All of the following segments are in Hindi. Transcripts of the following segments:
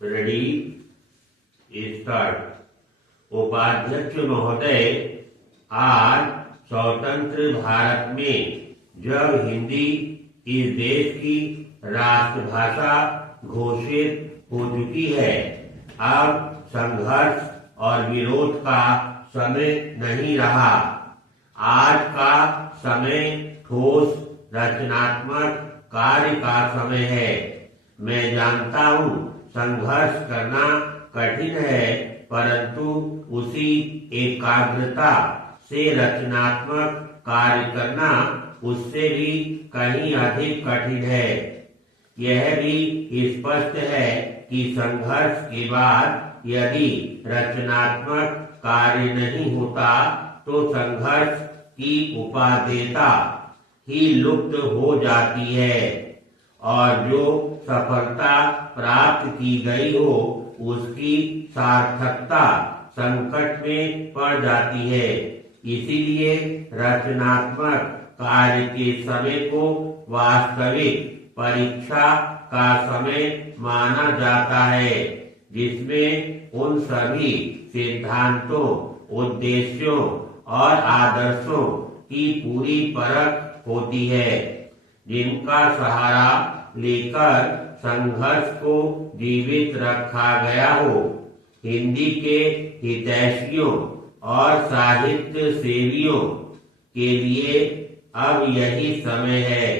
Ready start. उपाध्यक्ष महोदय, आज स्वतंत्र भारत में जब हिंदी इस देश की राष्ट्रभाषा घोषित हो चुकी है, अब संघर्ष और विरोध का समय नहीं रहा। आज का समय ठोस रचनात्मक कार्य का समय है। मैं जानता हूँ संघर्ष करना कठिन है, परंतु उसी एकाग्रता से रचनात्मक कार्य करना उससे भी कहीं अधिक कठिन है। यह भी स्पष्ट है कि संघर्ष के बाद यदि रचनात्मक कार्य नहीं होता तो संघर्ष की उपादेयता ही लुप्त हो जाती है और जो सफलता प्राप्त की गई हो उसकी सार्थकता संकट में पड़ जाती है। इसीलिए रचनात्मक कार्य के समय को वास्तविक परीक्षा का समय माना जाता है, जिसमें उन सभी सिद्धांतों, उद्देश्यों और आदर्शों की पूरी परख होती है, जिनका सहारा लेकर संघर्ष को जीवित रखा गया हो। हिंदी के हितैषियों और साहित्य सेवियों के लिए अब यही समय है।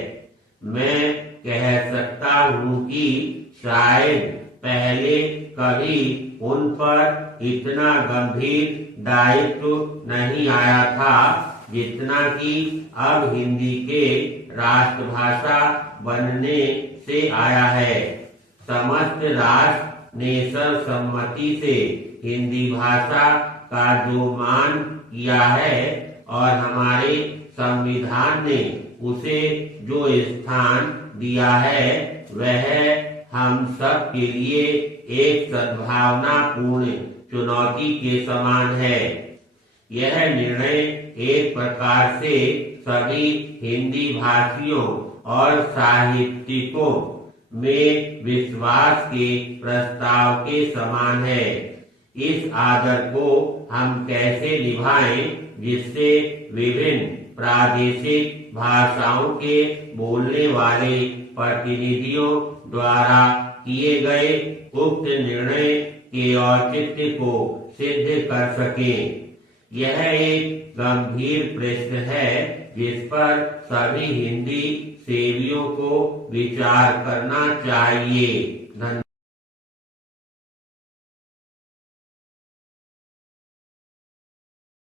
मैं कह सकता हूँ कि शायद पहले कभी उन पर इतना गंभीर दायित्व नहीं आया था जितना कि अब हिंदी के राष्ट्रभाषा बनने से आया है। समस्त राष्ट्र ने सर्वसम्मति से हिंदी भाषा का जो मान किया है और हमारे संविधान ने उसे जो स्थान दिया है, वह हम सब के लिए एक सद्भावनापूर्ण चुनौती के समान है। यह निर्णय एक प्रकार से सभी हिंदी भाषियों और साहित्यिकों में विश्वास के प्रस्ताव के समान है। इस आदर को हम कैसे निभाएं जिससे विभिन्न प्रादेशिक भाषाओं के बोलने वाले प्रतिनिधियों द्वारा किए गए उक्त निर्णय के औचित्य को सिद्ध कर सकें। यह एक गंभीर प्रश्न है जिस पर सभी हिंदी सेवियों को विचार करना चाहिए।